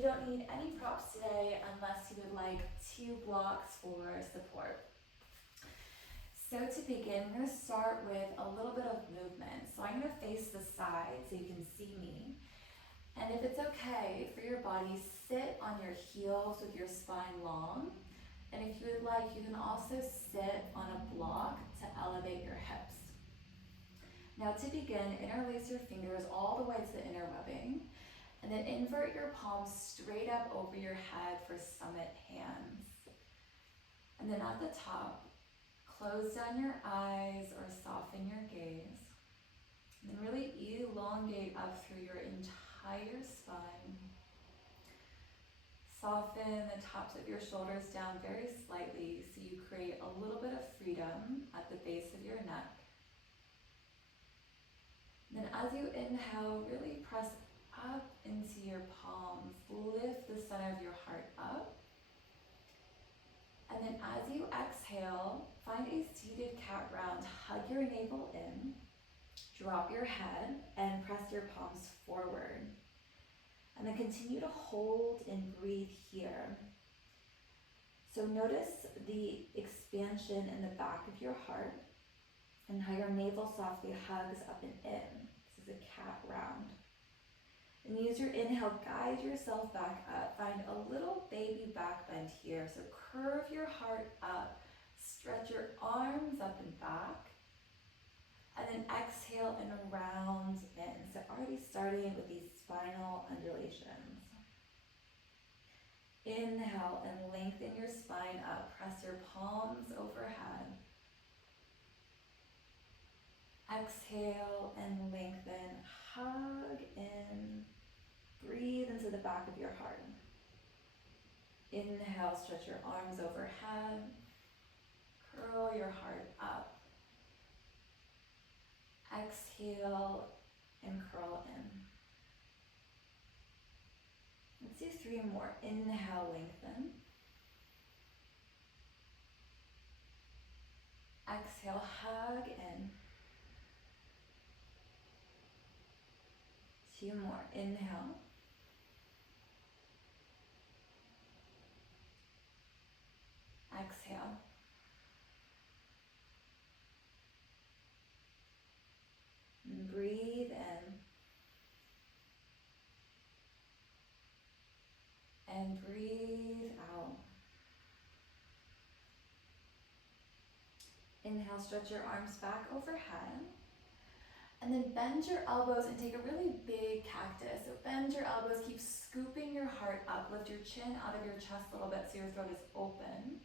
You don't need any props today unless you would like 2 blocks for support. So to begin, we're going to start with a little bit of movement. So I'm going to face the side so you can see me. And if it's okay for your body, sit on your heels with your spine long. And if you would like, you can also sit on a block to elevate your hips. Now to begin, interlace your fingers all the way to the inner webbing. And then invert your palms straight up over your head for summit hands. And then at the top, close down your eyes or soften your gaze. And then really elongate up through your entire spine. Soften the tops of your shoulders down very slightly so you create a little bit of freedom at the base of your neck. Then as you inhale, really press up into your palms. Lift the center of your heart up. And then as you exhale, find a seated cat round. Hug your navel in. Drop your head and press your palms forward. And then continue to hold and breathe here. So notice the expansion in the back of your heart and how your navel softly hugs up and in. This is a cat round. And use your inhale, guide yourself back up. Find a little baby back bend here. So curve your heart up, stretch your arms up and back. And then exhale and round in. So already starting with these spinal undulations. Inhale and lengthen your spine up. Press your palms overhead. Exhale and lengthen. Hug in. Breathe into the back of your heart. Inhale, stretch your arms overhead. Curl your heart up. Exhale and curl in. Let's do 3 more. Inhale, lengthen. Exhale, hug in. 2 more. Inhale. Exhale. And breathe in. And breathe out. Inhale, stretch your arms back overhead. And then bend your elbows and take a really big cactus. So bend your elbows, keep scooping your heart up. Lift your chin out of your chest a little bit so your throat is open.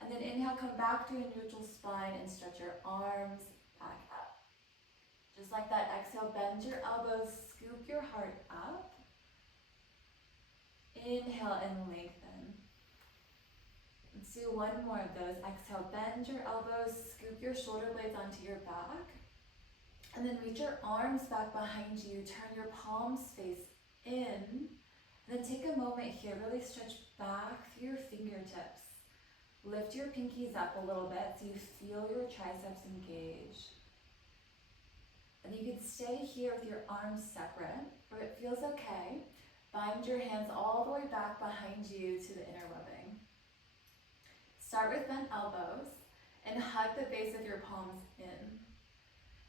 And then inhale, come back to a neutral spine and stretch your arms back up. Just like that, exhale, bend your elbows, scoop your heart up. Inhale and lengthen. Let's do 1 more of those. Exhale, bend your elbows, scoop your shoulder blades onto your back. And then reach your arms back behind you. Turn your palms face in. And then take a moment here. Really stretch back through your fingertips. Lift your pinkies up a little bit so you feel your triceps engage. And you can stay here with your arms separate, or it feels okay. Bind your hands all the way back behind you to the inner webbing. Start with bent elbows and hug the base of your palms in.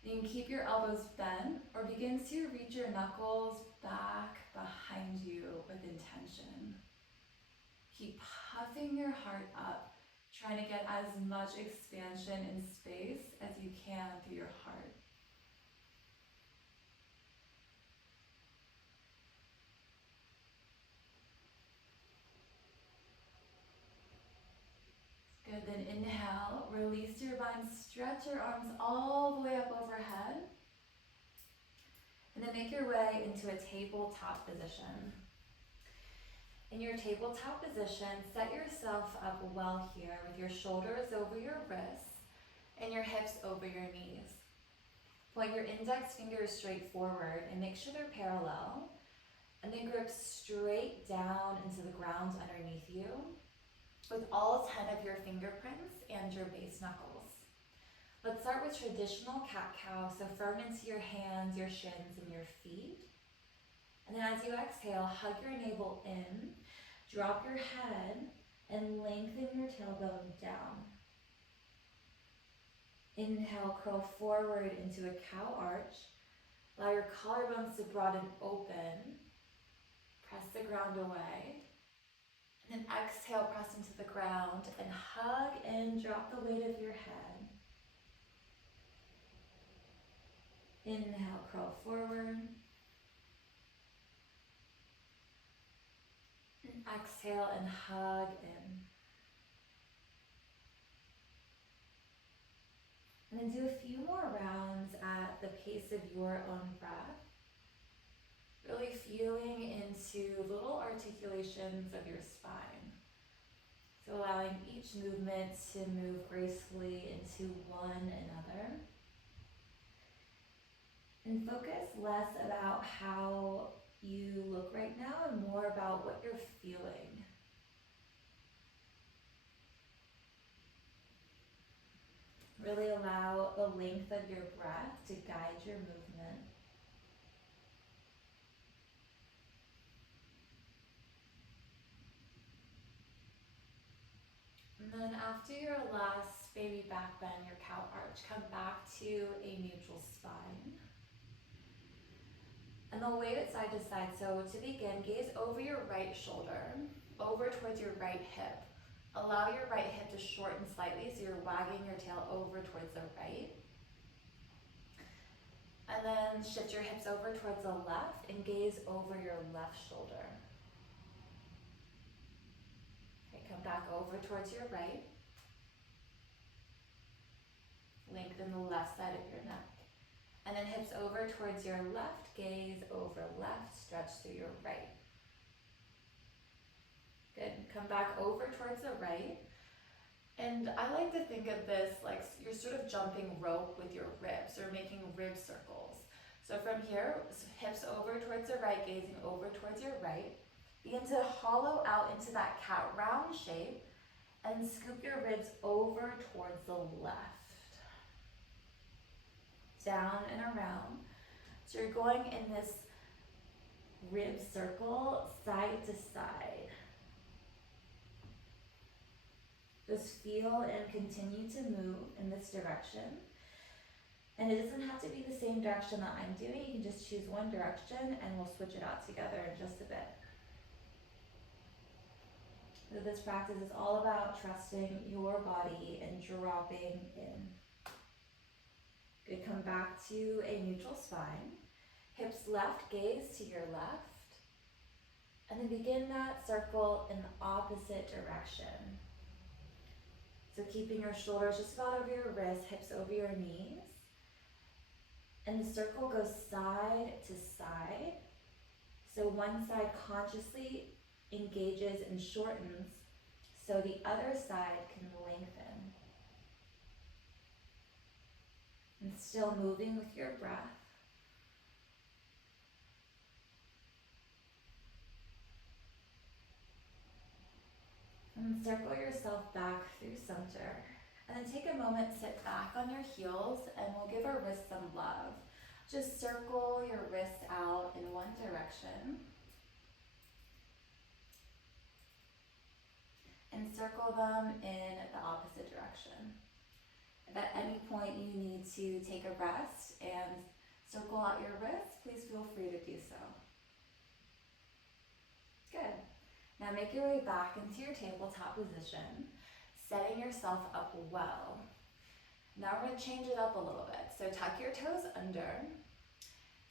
You can keep your elbows bent or begin to reach your knuckles back behind you with intention. Keep puffing your heart up, trying to get as much expansion and space as you can through your heart. Good, then inhale, release your bind, stretch your arms all the way up overhead. And then make your way into a tabletop position. In your tabletop position, set yourself up well here with your shoulders over your wrists and your hips over your knees. Point your index fingers straight forward and make sure they're parallel. And then grip straight down into the ground underneath you with all 10 of your fingerprints and your base knuckles. Let's start with traditional cat-cow, so firm into your hands, your shins, and your feet. And then as you exhale, hug your navel in, drop your head, and lengthen your tailbone down. Inhale, curl forward into a cow arch. Allow your collarbones to broaden open. Press the ground away. And then exhale, press into the ground and hug and drop the weight of your head. Inhale, curl forward. And exhale and hug in. And then do a few more rounds at the pace of your own breath. Really feeling into little articulations of your spine. So allowing each movement to move gracefully into one another. And focus less about how you look right now and more about what you're feeling. Really allow the length of your breath to guide your movement. And then after your last baby back bend, your cow arch, come back to a neutral spine. And then wave it side to side. So to begin, gaze over your right shoulder, over towards your right hip. Allow your right hip to shorten slightly so you're wagging your tail over towards the right. And then shift your hips over towards the left and gaze over your left shoulder. Okay, come back over towards your right. Lengthen the left side of your neck. And then hips over towards your left, gaze over left, stretch through your right. Good, come back over towards the right. And I like to think of this like you're sort of jumping rope with your ribs or making rib circles. So from here, hips over towards the right, gazing over towards your right. Begin to hollow out into that cat round shape and scoop your ribs over towards the left. Down and around. So you're going in this rib circle side to side. Just feel and continue to move in this direction. And it doesn't have to be the same direction that I'm doing. You can just choose one direction and we'll switch it out together in just a bit. So this practice is all about trusting your body and dropping in. Good, come back to a neutral spine. Hips left, gaze to your left. And then begin that circle in the opposite direction. So keeping your shoulders just about over your wrists, hips over your knees. And the circle goes side to side. So one side consciously engages and shortens so the other side can lengthen. And still moving with your breath. And circle yourself back through center. And then take a moment, sit back on your heels, and we'll give our wrists some love. Just circle your wrists out in one direction. And circle them in the opposite direction. If at any point you need to take a rest and circle out your wrists, please feel free to do so. Good. Now make your way back into your tabletop position, setting yourself up well. Now we're going to change it up a little bit. So tuck your toes under,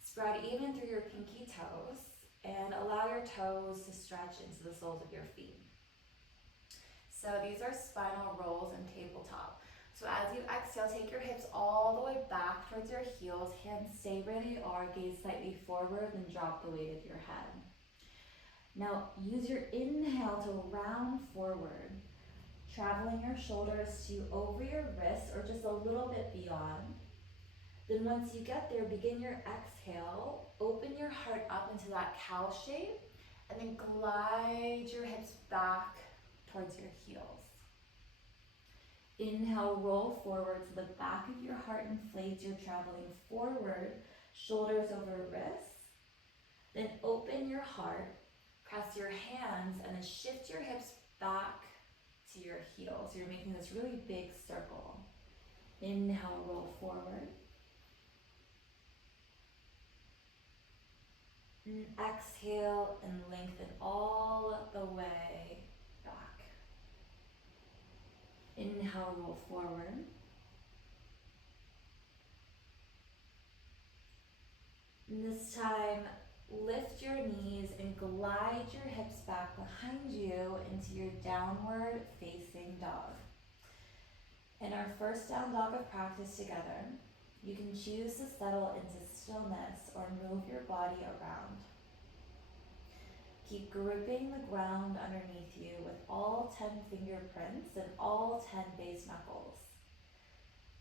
spread even through your pinky toes, and allow your toes to stretch into the soles of your feet. So these are spinal rolls and tabletop. So as you exhale, take your hips all the way back towards your heels, hands stay where they are, gaze slightly forward, and drop the weight of your head. Now use your inhale to round forward, traveling your shoulders to over your wrists or just a little bit beyond. Then once you get there, begin your exhale, open your heart up into that cow shape, and then glide your hips back towards your heels. Inhale, roll forward so the back of your heart inflates. You're traveling forward, shoulders over wrists. Then open your heart, press your hands, and then shift your hips back to your heels. So you're making this really big circle. Inhale, roll forward. And exhale and lengthen all the way back. Inhale, roll forward. And this time, lift your knees and glide your hips back behind you into your downward facing dog. In our first down dog of practice together, you can choose to settle into stillness or move your body around. Keep gripping the ground underneath you with all 10 fingerprints and all 10 base knuckles.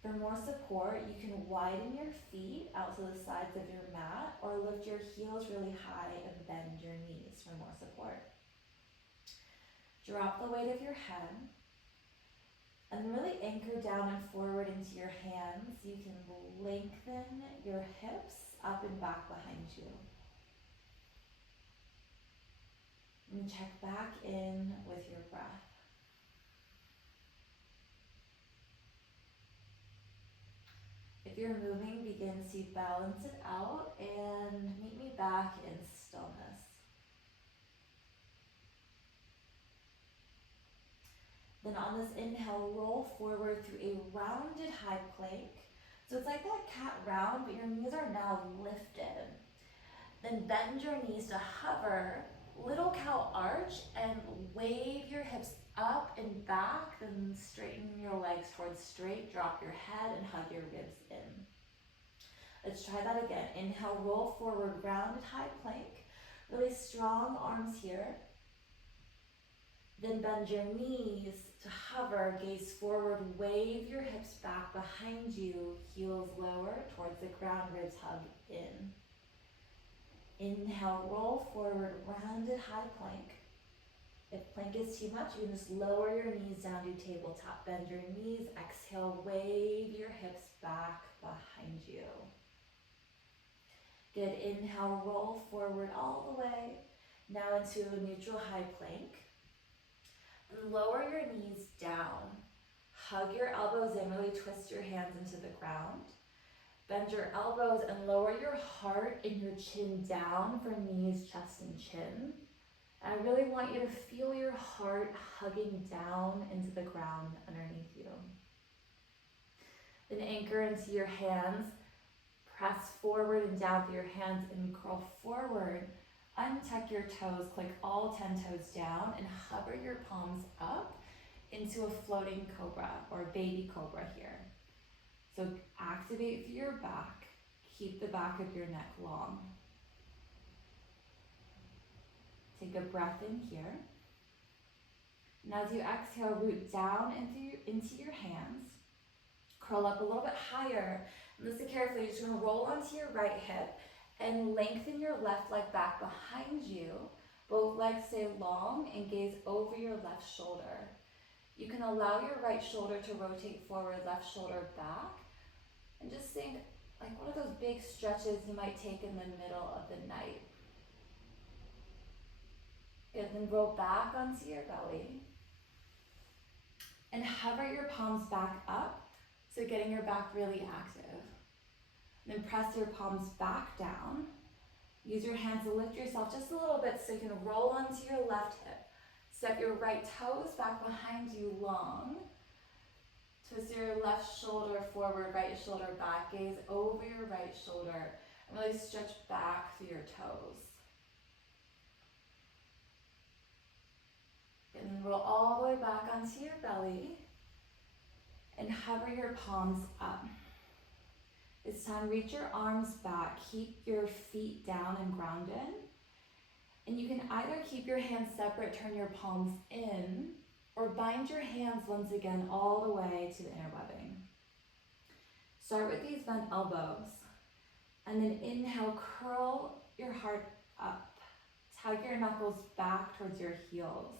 For more support, you can widen your feet out to the sides of your mat or lift your heels really high and bend your knees for more support. Drop the weight of your head and really anchor down and forward into your hands. You can lengthen your hips up and back behind you. And check back in with your breath. If you're moving, begin to balance it out and meet me back in stillness. Then on this inhale, roll forward through a rounded high plank. So it's like that cat round, but your knees are now lifted. Then bend your knees to hover, little cow arch, and wave your hips up and back, then straighten your legs towards straight, drop your head and hug your ribs in. Let's try that again. Inhale, roll forward, rounded high plank. Really strong arms here. Then bend your knees to hover, gaze forward, wave your hips back behind you, heels lower towards the ground, ribs hug in. Inhale, roll forward, rounded high plank. If plank is too much, you can just lower your knees down to tabletop. Bend your knees, exhale, wave your hips back behind you. Good, inhale, roll forward all the way. Now into a neutral high plank. And lower your knees down. Hug your elbows in, really twist your hands into the ground. Bend your elbows and lower your heart and your chin down for knees, chest, and chin. And I really want you to feel your heart hugging down into the ground underneath you. Then anchor into your hands. Press forward and down through your hands and curl forward. Untuck your toes, click all 10 toes down, and hover your palms up into a floating cobra or baby cobra here. So activate through your back. Keep the back of your neck long. Take a breath in here. And as you exhale, root down into your hands. Curl up a little bit higher. And listen carefully, you're just gonna roll onto your right hip and lengthen your left leg back behind you. Both legs stay long and gaze over your left shoulder. You can allow your right shoulder to rotate forward, left shoulder back. And just think like one of those big stretches you might take in the middle of the night. Good, then roll back onto your belly. And hover your palms back up, so getting your back really active. Then press your palms back down. Use your hands to lift yourself just a little bit so you can roll onto your left hip. Step your right toes back behind you long. Twist your left shoulder forward, right shoulder back. Gaze over your right shoulder. And really stretch back through your toes. And then roll all the way back onto your belly. And hover your palms up. This time, reach your arms back. Keep your feet down and grounded. And you can either keep your hands separate, turn your palms in, or bind your hands once again all the way to the inner webbing. Start with these bent elbows. And then inhale, curl your heart up. Tug your knuckles back towards your heels.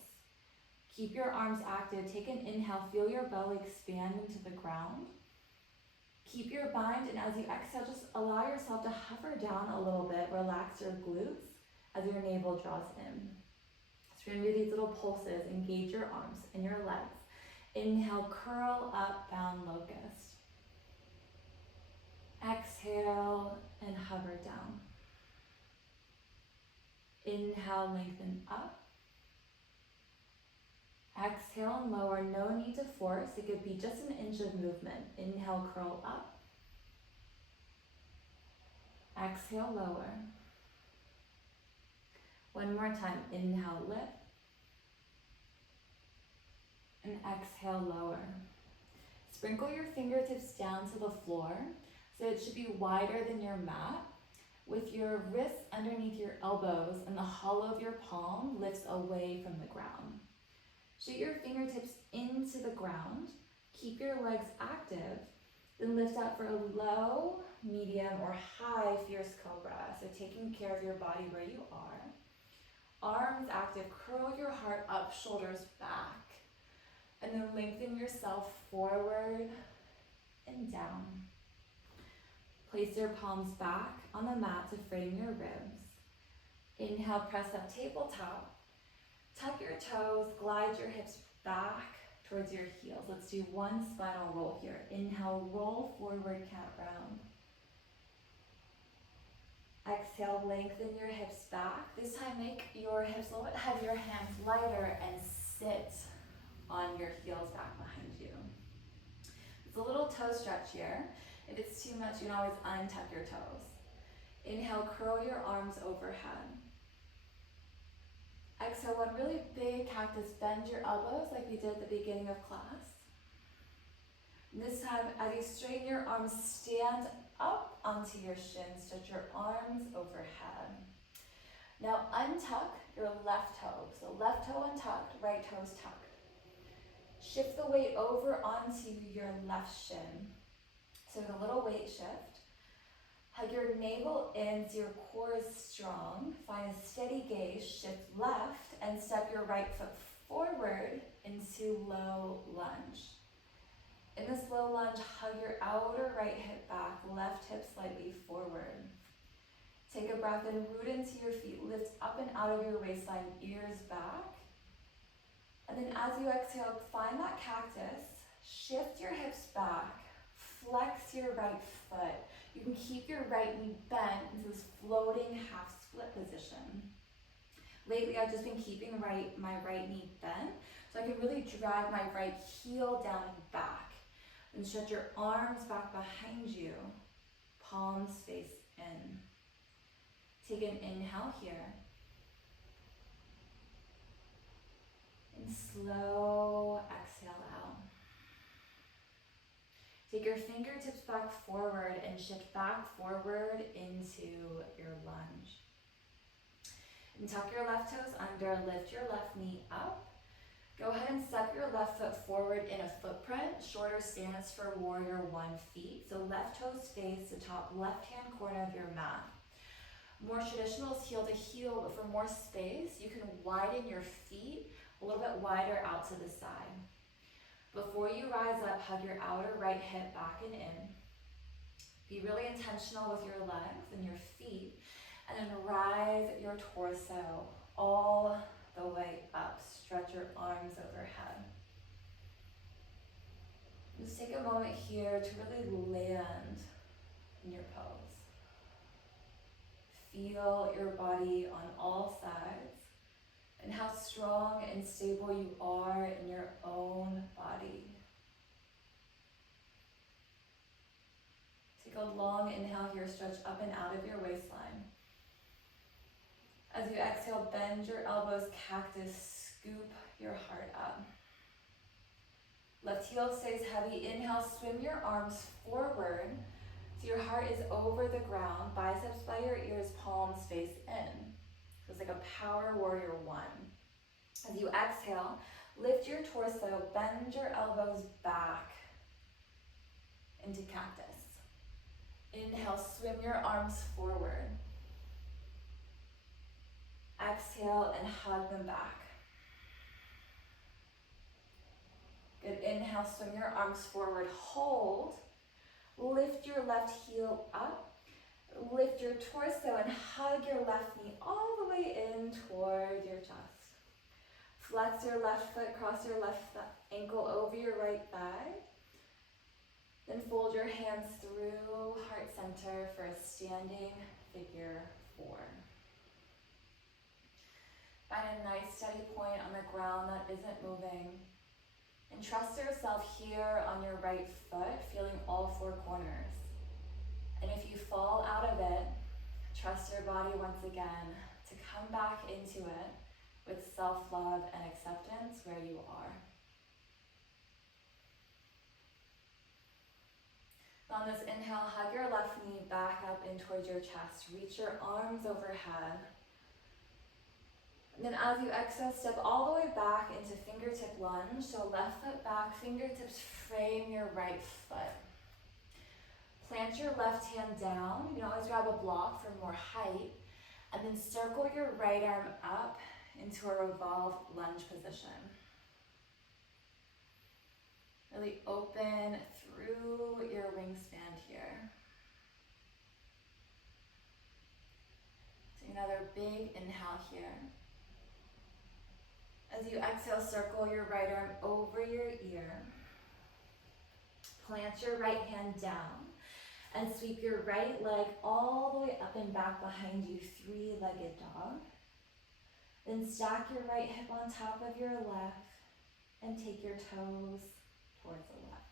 Keep your arms active. Take an inhale, feel your belly expand into the ground. Keep your bind, and as you exhale, just allow yourself to hover down a little bit. Relax your glutes. as your navel draws in. So we're gonna do these little pulses. Engage your arms and your legs. Inhale, curl up, bound locust. Exhale and hover down. Inhale, lengthen up. Exhale and lower, no need to force. It could be just an inch of movement. Inhale, curl up. Exhale, lower. One more time, inhale, lift. And exhale, lower. Sprinkle your fingertips down to the floor, so it should be wider than your mat. With your wrists underneath your elbows and the hollow of your palm lifts away from the ground. Shoot your fingertips into the ground. Keep your legs active. Then lift up for a low, medium, or high fierce cobra. So taking care of your body where you are. Arms active. Curl your heart up, shoulders back. And then lengthen yourself forward and down. Place your palms back on the mat to frame your ribs. Inhale, press up tabletop. Tuck your toes, glide your hips back towards your heels. Let's do one spinal roll here. Inhale, roll forward, cat round. Exhale, lengthen your hips back. This time make your hips a little bit heavier, hands lighter, and sit on your heels back behind you. It's a little toe stretch here. If it's too much, you can always untuck your toes. Inhale, curl your arms overhead. Exhale, one really big cactus, bend your elbows like we did at the beginning of class. And this time, as you straighten your arms, stand up onto your shins, stretch your arms overhead. Now untuck your left toe. So left toe untucked, right toes tucked. Shift the weight over onto your left shin. So with a little weight shift. Hug your navel in so your core is strong. Find a steady gaze, shift left, and step your right foot forward into low lunge. In this low lunge, hug your outer right hip back, left hip slightly forward. Take a breath in, root into your feet, lift up and out of your waistline, ears back. And then as you exhale, find that cactus, shift your hips back, flex your right foot. You can keep your right knee bent into this floating half split position. Lately, I've just been keeping my right knee bent, so I can really drag my right heel down and back. And stretch your arms back behind you, palms face in. Take an inhale here. And slow exhale out. Take your fingertips back forward and shift back forward into your lunge. And tuck your left toes under, lift your left knee up. Go ahead and step your left foot forward in a footprint. Shorter stance for warrior 1 feet. So left toes face the top left-hand corner of your mat. More traditional is heel to heel, but for more space, you can widen your feet a little bit wider out to the side. Before you rise up, hug your outer right hip back and in. Be really intentional with your legs and your feet, and then rise your torso all the way up. Stretch your arms overhead. Just take a moment here to really land in your pose. Feel your body on all sides and how strong and stable you are in your own body. Take a long inhale here, stretch up and out of your waistline. As you exhale, bend your elbows, cactus, scoop your heart up. Left heel stays heavy. Inhale, swim your arms forward so your heart is over the ground, biceps by your ears, palms face in. So it's like a power warrior 1. As you exhale, lift your torso, bend your elbows back into cactus. Inhale, swim your arms forward. Exhale and hug them back. Good, inhale, swim your arms forward, hold. Lift your left heel up, Lift your torso and hug your left knee all the way in toward your chest. Flex your left foot, cross your left ankle over your right thigh. Then fold your hands through heart center for a standing figure 4. Find a nice steady point on the ground that isn't moving. And trust yourself here on your right foot, feeling all 4 corners. And if you fall out of it, trust your body once again to come back into it with self-love and acceptance where you are. On this inhale, hug your left knee back up in towards your chest. Reach your arms overhead. And then as you exhale, step all the way back into fingertip lunge. So left foot back, fingertips frame your right foot. Plant your left hand down. You can always grab a block for more height. And then circle your right arm up into a revolved lunge position. Really open through your wingspan here. Take another big inhale here. As you exhale, circle your right arm over your ear. Plant your right hand down and sweep your right leg all the way up and back behind you, 3-legged dog. Then stack your right hip on top of your left and take your toes towards the left.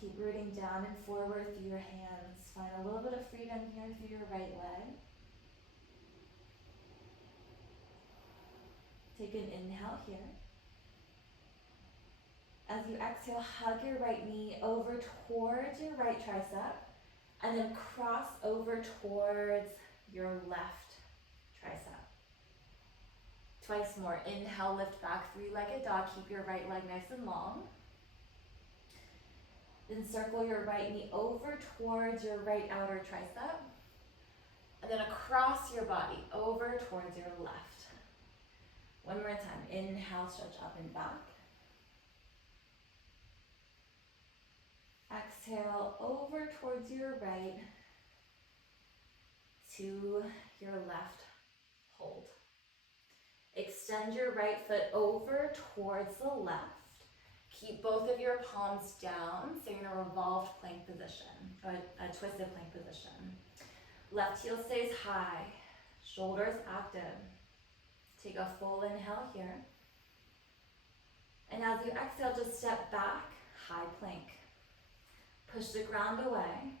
Keep rooting down and forward through your hands. Find a little bit of freedom here through your right leg. Take an inhale here. As you exhale, hug your right knee over towards your right tricep and then cross over towards your left tricep. Twice more. Inhale, lift back, 3-legged dog. Keep your right leg nice and long. Then circle your right knee over towards your right outer tricep. And then across your body, over towards your left. One more time. Inhale, stretch up and back. Exhale, over towards your right to your left. Hold. Extend your right foot over towards the left. Keep both of your palms down, so you're in a revolved plank position, or a twisted plank position. Left heel stays high, shoulders active. Take a full inhale here. And as you exhale, just step back, high plank. Push the ground away.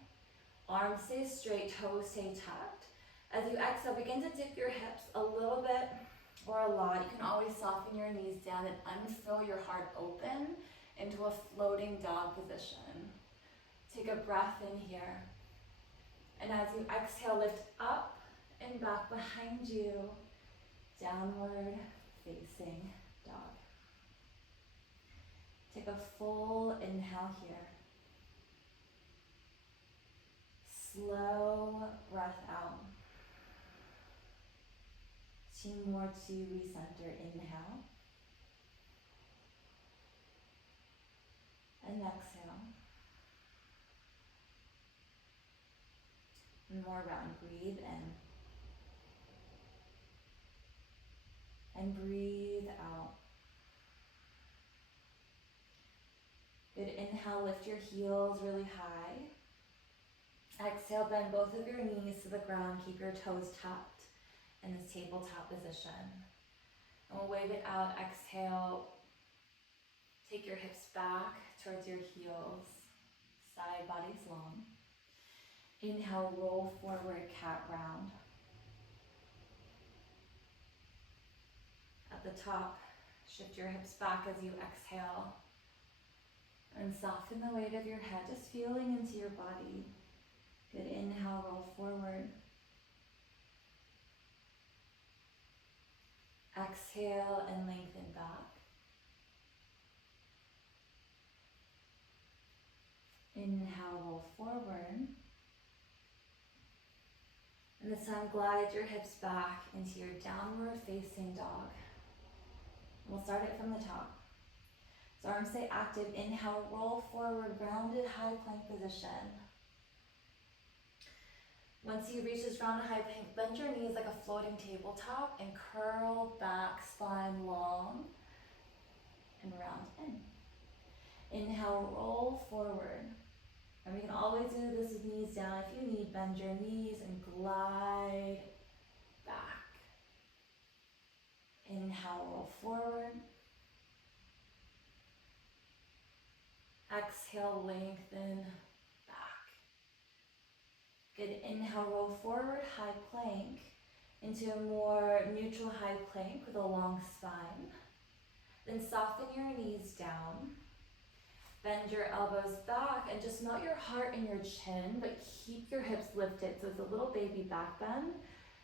Arms stay straight, toes stay tucked. As you exhale, begin to dip your hips a little bit or a lot. You can always soften your knees down and unfill your heart open into a floating dog position. Take a breath in here. And as you exhale, lift up and back behind you. Downward facing dog. Take a full inhale here. Slow breath out. 2 more to recenter. Inhale. And exhale. One more round. Breathe in. And breathe out. Good. Inhale, lift your heels really high. Exhale, bend both of your knees to the ground. Keep your toes tucked in this tabletop position. And we'll wave it out. Exhale. Take your hips back towards your heels. Side body's long. Inhale, roll forward, cat round. At the top, shift your hips back as you exhale. And soften the weight of your head, just feeling into your body. Good. Inhale, roll forward. Exhale and lengthen back. Inhale, roll forward. And this time, glide your hips back into your downward facing dog. We'll start it from the top. So arms stay active. Inhale, roll forward, rounded high plank position. Once you reach this rounded high plank, bend your knees like a floating tabletop and curl back, spine long, and round in. Inhale, roll forward. And we can always do this with knees down. If you need, bend your knees and glide back. Inhale, roll forward. Exhale, lengthen back. Good. Inhale, roll forward, high plank into a more neutral high plank with a long spine. Then soften your knees down. Bend your elbows back and just melt your heart in your chin, but keep your hips lifted. So it's a little baby back bend.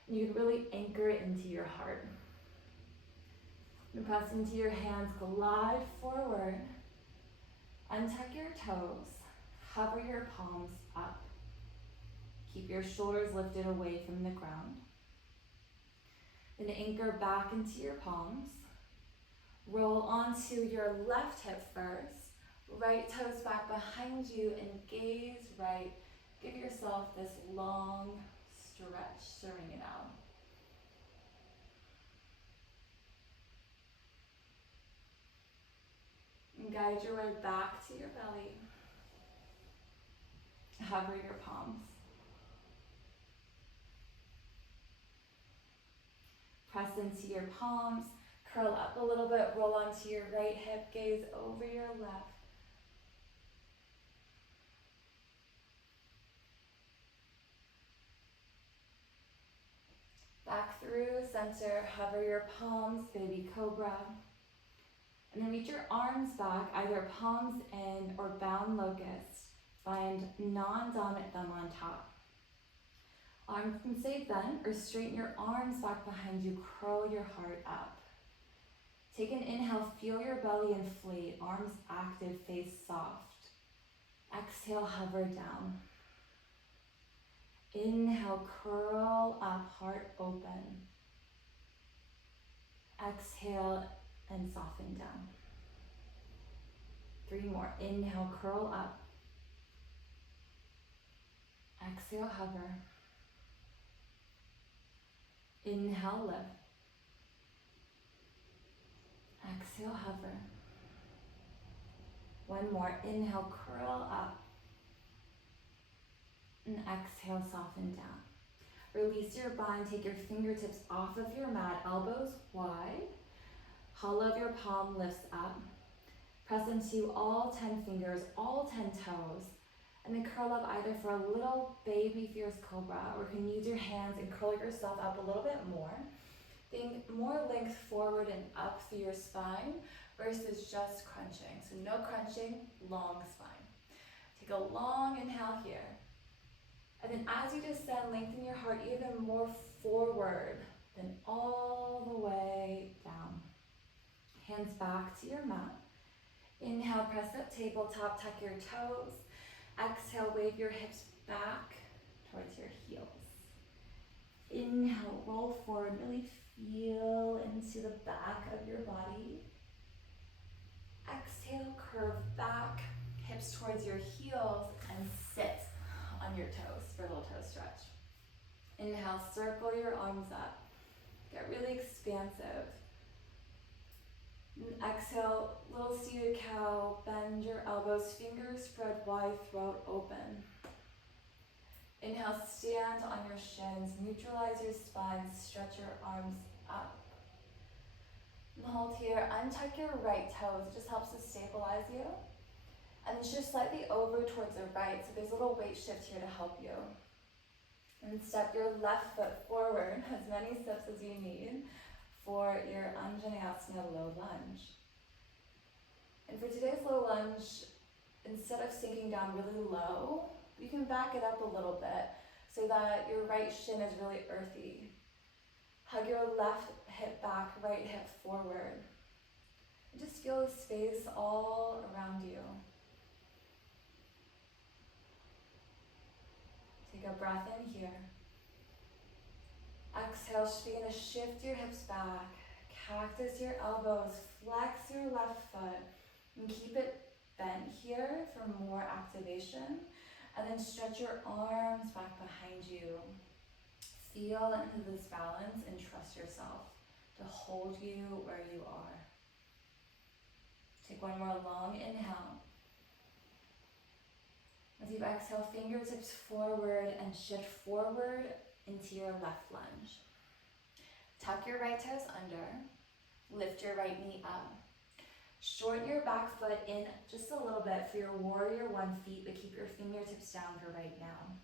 And you can really anchor it into your heart. And press into your hands, glide forward. Untuck your toes. Hover your palms up. Keep your shoulders lifted away from the ground. Then anchor back into your palms. Roll onto your left hip first. Right toes back behind you and gaze right. Give yourself this long stretch, stirring it out. And guide your way back to your belly. Hover your palms. Press into your palms. Curl up a little bit. Roll onto your right hip. Gaze over your left. Back through center, hover your palms, baby cobra. And then reach your arms back, either palms in or bound locust. Find non-dominant thumb on top. Arms can stay bent or straighten your arms back behind you, curl your heart up. Take an inhale, feel your belly inflate, arms active, face soft. Exhale, hover down. Inhale, curl up, heart open. Exhale and soften down. 3 more. Inhale, curl up. Exhale, hover. Inhale, lift. Exhale, hover. 1 more. Inhale, curl up. And exhale, soften down. Release your bind, take your fingertips off of your mat, elbows wide. Hollow of your palm lifts up. Press into all 10 fingers, all 10 toes. And then curl up either for a little baby fierce cobra, or you can use your hands and curl yourself up a little bit more. Think more length forward and up through your spine versus just crunching. So no crunching, long spine. Take a long inhale here. And then as you descend, lengthen your heart even more forward, then all the way down. Hands back to your mat. Inhale, press up tabletop, tuck your toes. Exhale, wave your hips back towards your heels. Inhale, roll forward, really feel into the back of your body. Exhale, curve back, hips towards your heels, and sit on your toes for a little toe stretch. Inhale, circle your arms up. Get really expansive. And exhale, little seated cow, bend your elbows, fingers spread wide, throat open. Inhale, stand on your shins, neutralize your spine, stretch your arms up. And hold here, untuck your right toes, it just helps to stabilize you. And then shift slightly over towards the right, so there's a little weight shift here to help you. And step your left foot forward, as many steps as you need, for your Anjaneyasana low lunge. And for today's low lunge, instead of sinking down really low, you can back it up a little bit so that your right shin is really earthy. Hug your left hip back, right hip forward. And just feel the space all around you. Take a breath in here. Exhale, you're going to shift your hips back. Cactus your elbows, flex your left foot. And keep it bent here for more activation. And then stretch your arms back behind you. Feel into this balance and trust yourself to hold you where you are. Take one more long inhale. As you exhale, fingertips forward and shift forward into your left lunge. Tuck your right toes under. Lift your right knee up. Shorten your back foot in just a little bit for your warrior one feet, but keep your fingertips down for right now.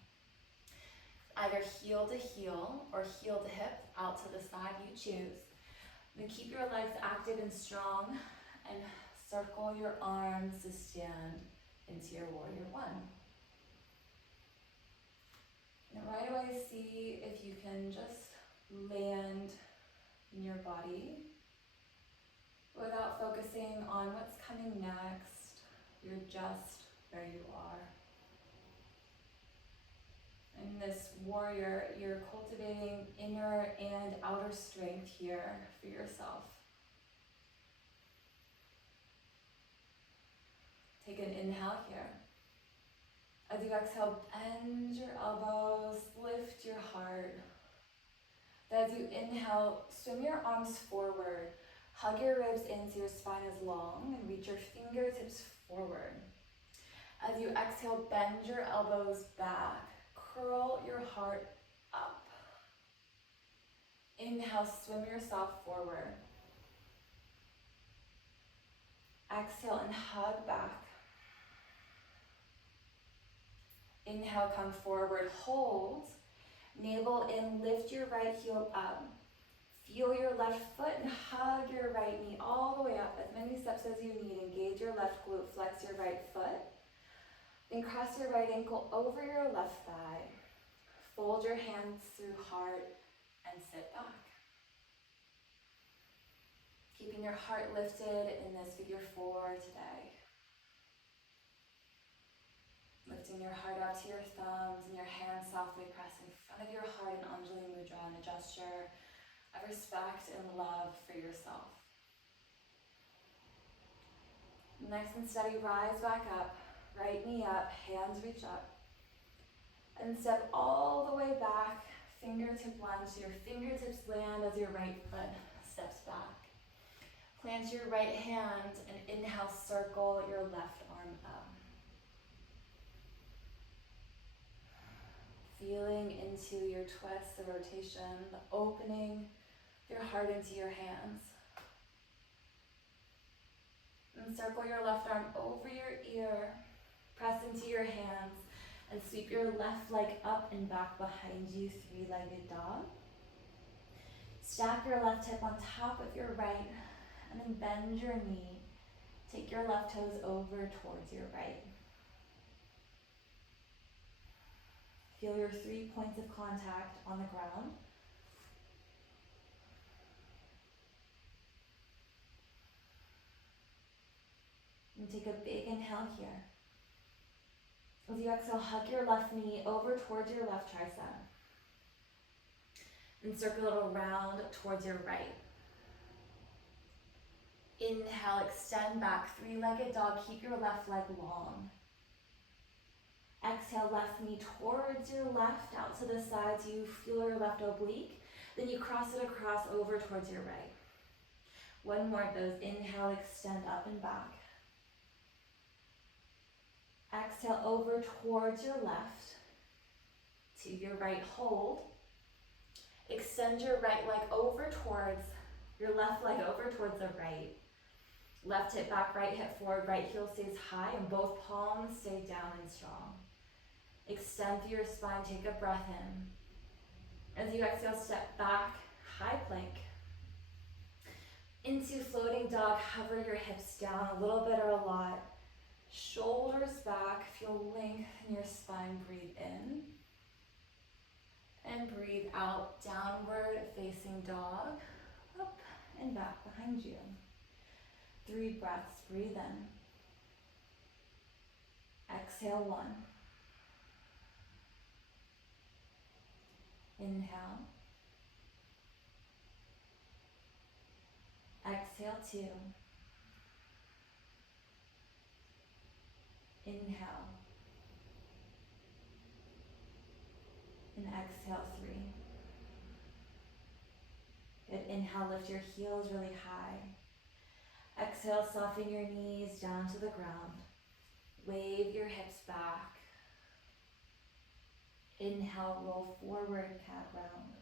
Either heel to heel or heel to hip, out to the side, you choose. Then keep your legs active and strong and circle your arms to stand into your warrior one. And right away, see if you can just land in your body without focusing on what's coming next. You're just where you are. In this warrior, you're cultivating inner and outer strength here for yourself. Take an inhale here. As you exhale, bend your elbows, lift your heart. As you inhale, swim your arms forward. Hug your ribs in so your spine is long and reach your fingertips forward. As you exhale, bend your elbows back. Curl your heart up. Inhale, swim yourself forward. Exhale and hug back. Inhale, come forward, hold. Navel in, lift your right heel up. Feel your left foot and hug your right knee all the way up, as many steps as you need. Engage your left glute, flex your right foot. Then cross your right ankle over your left thigh. Fold your hands through heart and sit back. Keeping your heart lifted in this figure 4 today. Lifting your heart up to your thumbs and your hands softly press in front of your heart in Anjali Mudra, and a gesture of respect and love for yourself. Nice and steady, rise back up, right knee up, hands reach up. And step all the way back, fingertip lunge, so your fingertips land as your right foot steps back. Plant your right hand and inhale, circle your left arm up. Feeling into your twist, the rotation, the opening your heart into your hands. And circle your left arm over your ear, press into your hands, and sweep your left leg up and back behind you, three-legged dog. Stack your left hip on top of your right, and then bend your knee. Take your left toes over towards your right. Feel your 3 points of contact on the ground. And take a big inhale here. As you exhale, hug your left knee over towards your left tricep. And circle it around towards your right. Inhale, extend back, three-legged dog, keep your left leg long. Exhale, left knee towards your left, out to the sides, you feel your left oblique. Then you cross it across over towards your right. One more of those, inhale, extend up and back. Exhale, over towards your left, to your right, hold. Extend your right leg over towards, your left leg over towards the right. Left hip back, right hip forward, right heel stays high, and both palms stay down and strong. Extend through your spine, take a breath in. As you exhale, step back, high plank. Into floating dog, hover your hips down a little bit or a lot. Shoulders back, feel length in your spine, breathe in. And breathe out, downward facing dog, up and back behind you. 3 breaths, breathe in. Exhale, 1. Inhale. Exhale, 2. Inhale. And exhale, 3. Good. Inhale, lift your heels really high. Exhale, soften your knees down to the ground. Wave your hips back. Inhale, roll forward, cat round.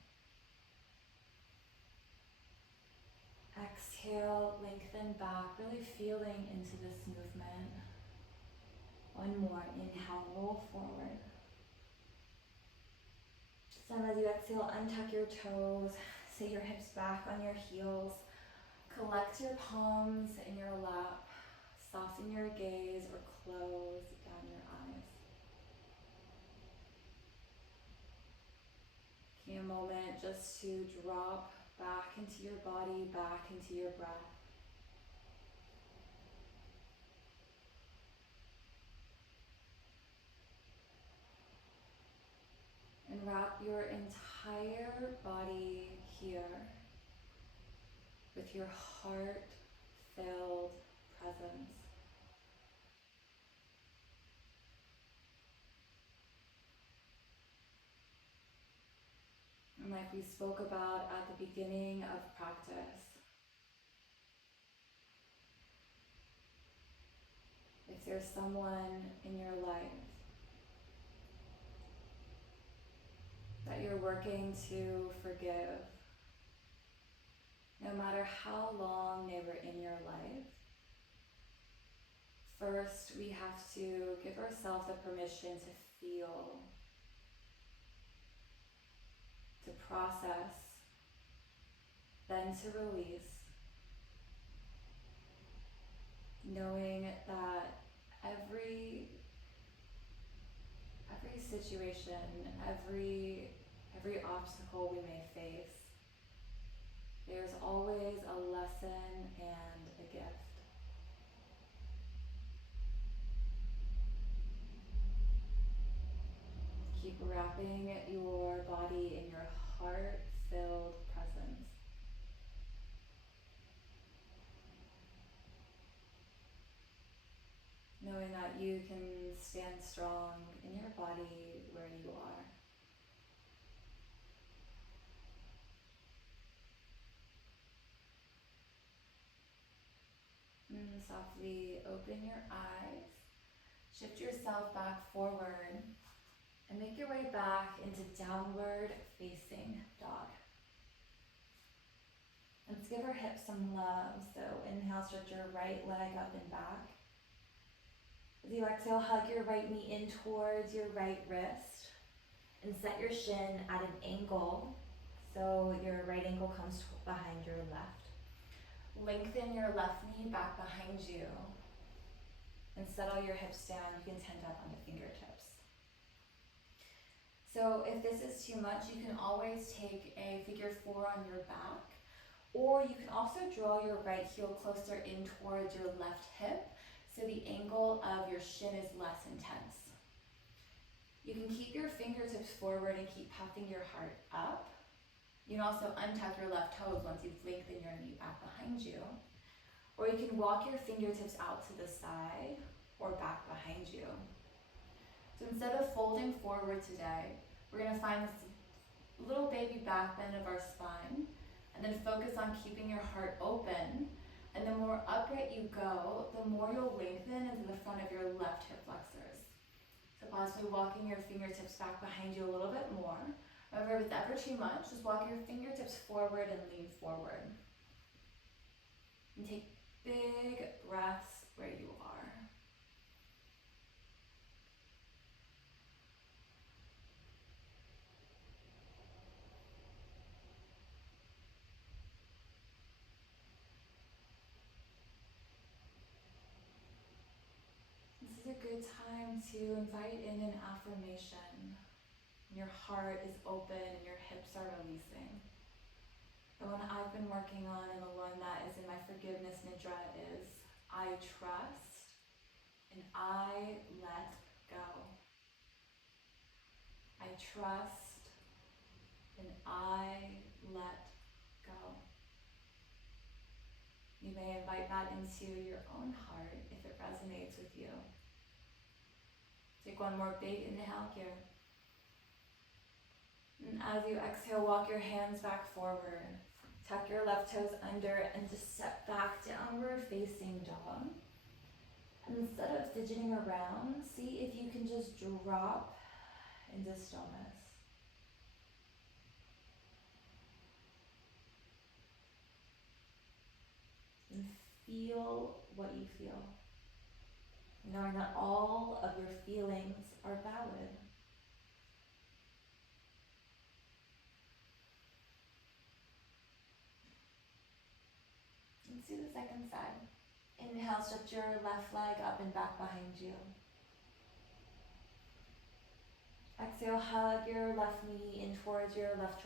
Exhale, lengthen back, really feeling into this movement. One more. Inhale, roll forward. Some as you exhale, untuck your toes, sit your hips back on your heels. Collect your palms in your lap. Soften your gaze or close down your eyes. Take a moment just to drop back into your body, back into your breath. And wrap your entire body here with your heart-filled presence. And like we spoke about at the beginning of practice, if there's someone in your life that you're working to forgive, no matter how long they were in your life, first we have to give ourselves the permission to feel, to process, then to release, knowing that every situation, every obstacle we may face, there's always a lesson and a gift. Keep wrapping your body in your heart-filled presence. Knowing that you can stand strong in your body where you are. And softly open your eyes. Shift yourself back forward and make your way back into downward facing dog. Let's give our hips some love. So inhale, stretch your right leg up and back. As you exhale, hug your right knee in towards your right wrist and set your shin at an angle so your right ankle comes behind your left. Lengthen your left knee back behind you and settle your hips down. You can tend up on the fingertips. So if this is too much, you can always take a figure 4 on your back, or you can also draw your right heel closer in towards your left hip so the angle of your shin is less intense. You can keep your fingertips forward and keep puffing your heart up. You can also untuck your left toes once you've lengthened your knee back behind you. Or you can walk your fingertips out to the side or back behind you. So instead of folding forward today, we're going to find this little baby back bend of our spine and then focus on keeping your heart open. And the more upright you go, the more you'll lengthen into the front of your left hip flexors. So possibly walking your fingertips back behind you a little bit more. Remember, if it's ever too much, just walk your fingertips forward and lean forward. And take big breaths where you are. This is a good time to invite in an affirmation. Your heart is open and your hips are releasing. The one I've been working on and the one that is in my forgiveness nidra is, I trust and I let go. I trust and I let go. You may invite that into your own heart if it resonates with you. Take one more big inhale here. And as you exhale, walk your hands back forward. Tuck your left toes under and just step back, downward facing dog. And instead of fidgeting around, see if you can just drop into stillness. And feel what you feel, knowing that all of your feelings are valid. Let's do the second side. Inhale, stretch your left leg up and back behind you. Exhale, hug your left knee in towards your left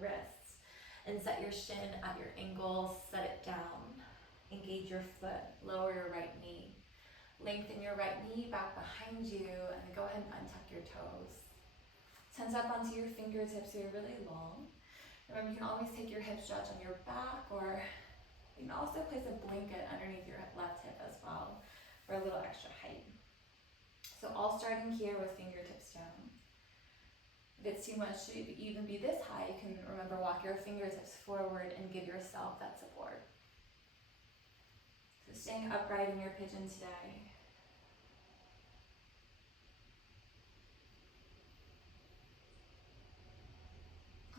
wrist, and set your shin at your ankle, set it down. Engage your foot, lower your right knee. Lengthen your right knee back behind you, and then go ahead and untuck your toes. Tense up onto your fingertips so you're really long. Remember, you can always take your hip stretch on your back, or you can also place a blanket underneath your left hip as well for a little extra height. So all starting here with fingertips down. If it's too much to even be this high, you can remember walk your fingertips forward and give yourself that support. So staying upright in your pigeon today.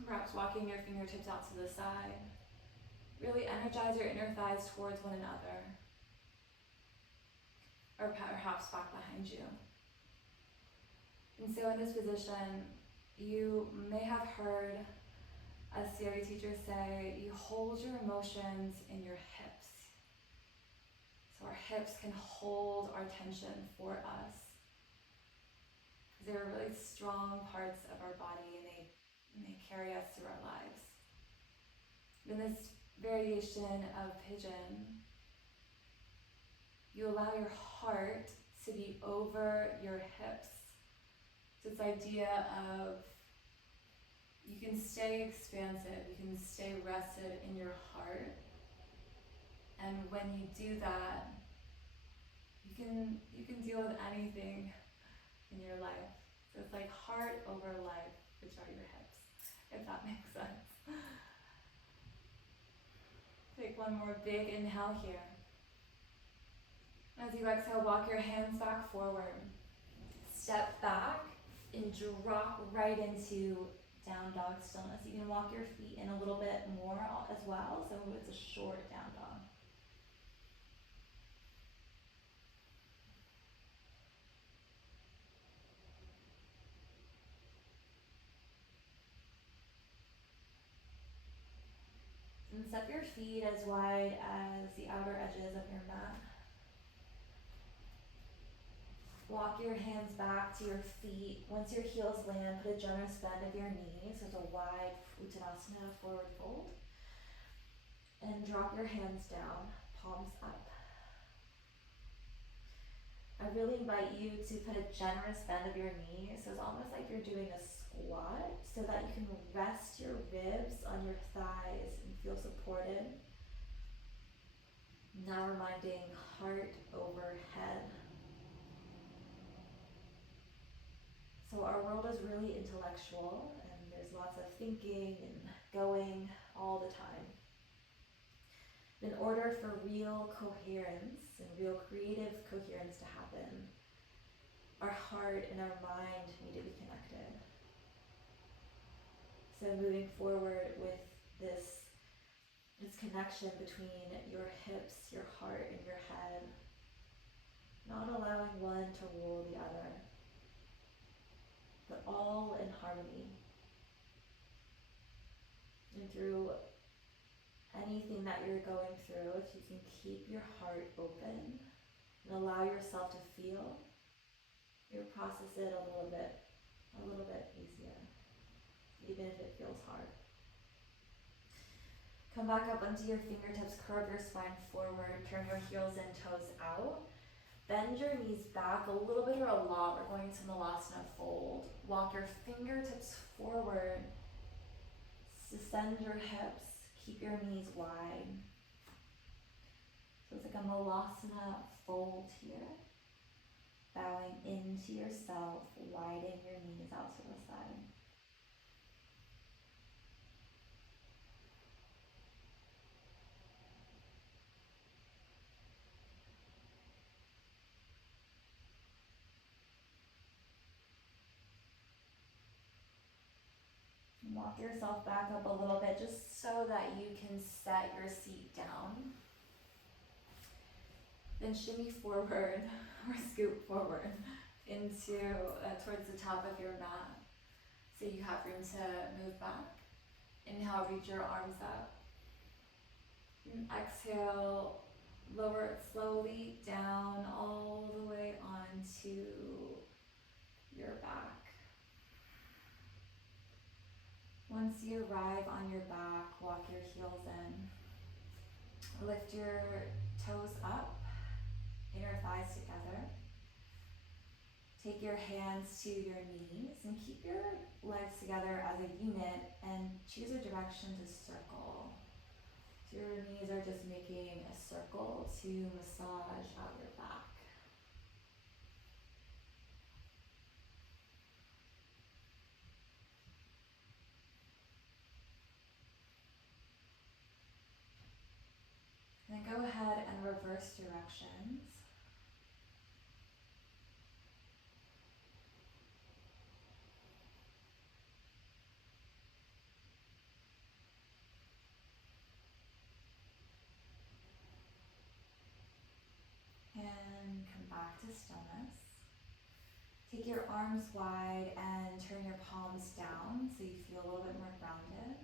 Perhaps walking your fingertips out to the side. Really energize your inner thighs towards one another. Or perhaps back behind you. And so in this position, you may have heard a theory teacher say, you hold your emotions in your hips. So our hips can hold our tension for us. They're really strong parts of our body, and they carry us through our lives. In this variation of pigeon, you allow your heart to be over your hips. This idea of you can stay expansive, you can stay rested in your heart. And when you do that, you can deal with anything in your life. So it's like heart over life, which are your hips, if that makes sense. Take one more big inhale here. As you exhale, walk your hands back forward. Step back and drop right into down dog stillness. You can walk your feet in a little bit more as well, so it's a short down dog. And step your feet as wide as the outer edges of your mat. Walk your hands back to your feet. Once your heels land, put a generous bend of your knees. So it's a wide Uttanasana, forward fold. And drop your hands down, palms up. I really invite you to put a generous bend of your knees. So it's almost like you're doing a squat, so that you can rest your ribs on your thighs and feel supported. Now reminding heart over head. So our world is really intellectual, and there's lots of thinking and going all the time. In order for real coherence and real creative coherence to happen, our heart and our mind need to be connected. So moving forward with this connection between your hips, your heart, and your head, not allowing one to rule the other, but all in harmony. And through anything that you're going through, if you can keep your heart open and allow yourself to feel, you'll process it a little bit easier, even if it feels hard. Come back up onto your fingertips, curve your spine forward, turn your heels and toes out. Bend your knees back a little bit or a lot. We're going to Malasana fold. Walk your fingertips forward. Descend your hips. Keep your knees wide. So it's like a Malasana fold here. Bowing into yourself, widen your knees out to the side. Walk yourself back up a little bit just so that you can set your seat down. Then shimmy forward or scoop forward into towards the top of your mat so you have room to move back. Inhale, reach your arms up. And exhale, lower it slowly down all the way onto your back. Once you arrive on your back, walk your heels in. Lift your toes up, inner thighs together. Take your hands to your knees and keep your legs together as a unit and choose a direction to circle. So your knees are just making a circle to massage out your back. Then go ahead and reverse directions. And come back to stillness. Take your arms wide and turn your palms down so you feel a little bit more grounded.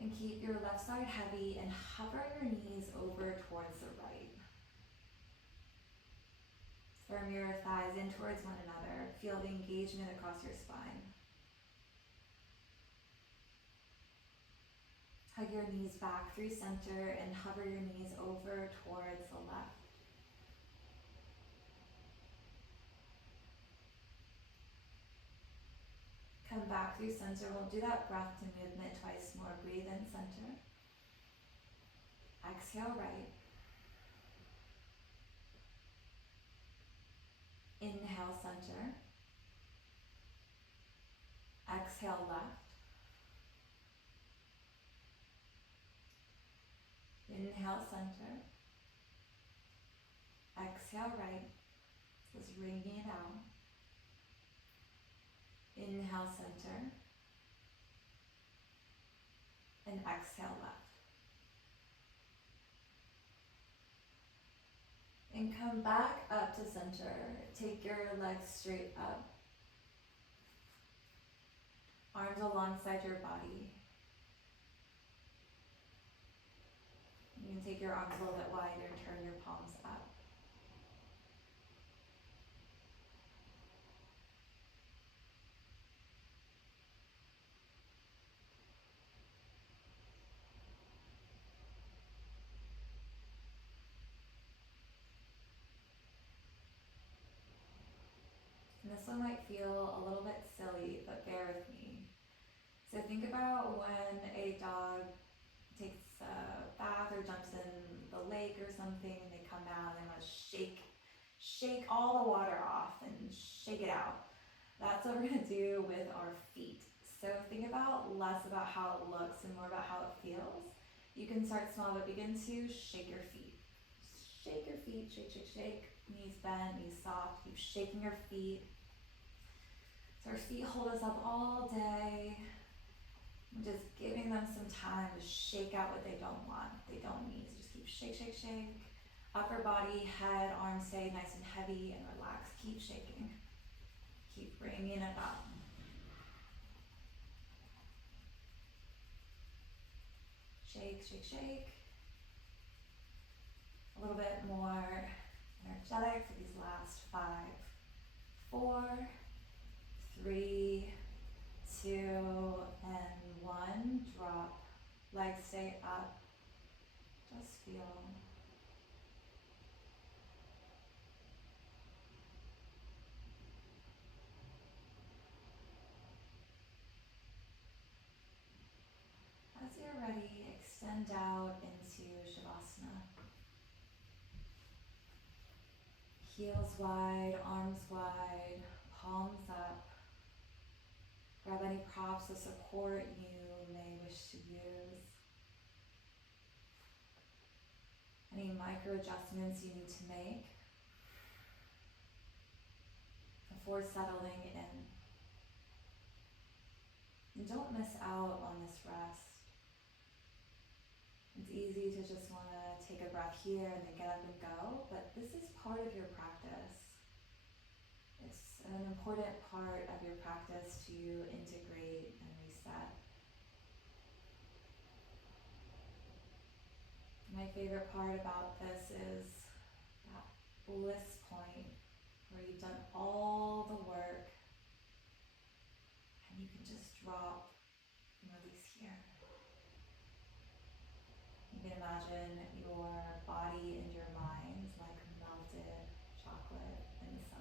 And keep your left side heavy and hover your knees over towards the right. Firm your thighs in towards one another. Feel the engagement across your spine. Hug your knees back through center and hover your knees over towards the left. Come back through center. We'll do that breath to movement twice more. Breathe in center. Exhale right. Inhale center. Exhale left. Inhale center. Exhale right. Just wringing it out. Inhale center. And exhale left. And come back up to center. Take your legs straight up. Arms alongside your body. You can take your arms a little bit wider and turn your palms up. And this one might feel a little bit silly, but bear with me. So think about when a dog takes a bath or jumps in the lake or something and they come out and they want to shake all the water off and shake it out. That's what we're going to do with our feet. So think about less about how it looks and more about how it feels. You can start small, but begin to shake your feet. Shake your feet, shake, shake, shake. Knees bent, knees soft. Keep shaking your feet. So our feet hold us up all day. And just giving them some time to shake out what they don't want, what they don't need. So just keep shake, shake, shake. Upper body, head, arms stay nice and heavy and relaxed. Keep shaking. Keep bringing it up. Shake, shake, shake. A little bit more energetic for these last 5, 4, 3, 2, and 1. Drop. Legs stay up. Just feel. As you're ready, extend out into Shavasana. Heels wide, arms wide, palms up. Grab any props of support you may wish to use. Any micro adjustments you need to make before settling in. And don't miss out on this rest. It's easy to just want to take a breath here and then get up and go, but this is part of your practice. It's an important part of your practice to integrate and reset. My favorite part about this is that bliss point where you've done all the work and you can just drop and release here. You can imagine your body and your mind like melted chocolate in the sun.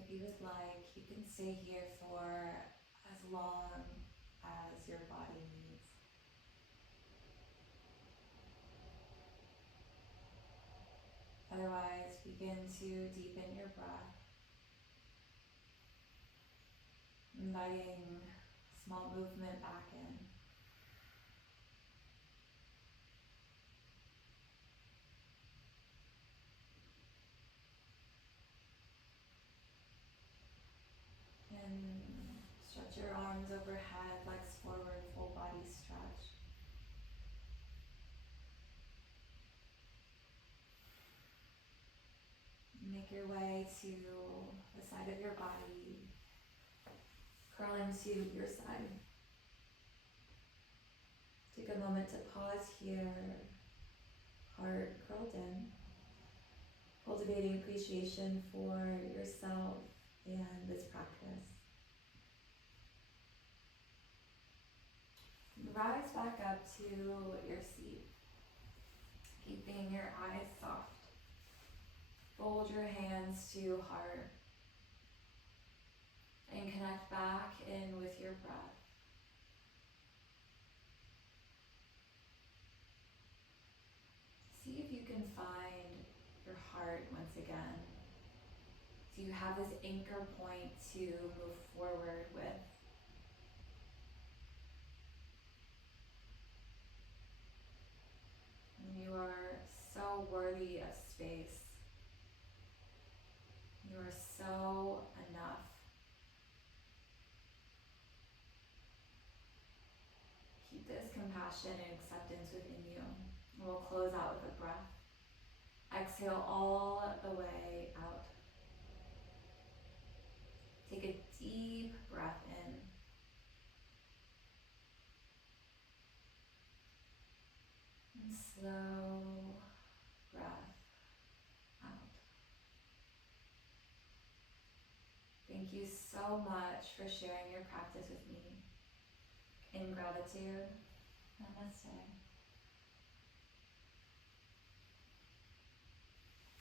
If you would like, you can stay here for as long as your body needs. Otherwise, begin to deepen your breath, inviting small movement back in. And stretch your arms overhead, legs forward, full body stretch. Make your way to the side of your body. Curl into your side. Take a moment to pause here, heart curled in, cultivating appreciation for yourself and this practice. Rise back up to your seat, keeping your eyes soft. Fold your hands to heart and connect back in with your breath. See if you can find your heart once again. So you have this anchor point to move forward with. And you are so worthy of space. You are so enough. Keep this compassion and acceptance within you. And we'll close out with a breath. Exhale all the way out. Take a deep breath in. And slow breath out. Thank you so much for sharing your practice with me. In gratitude, namaste.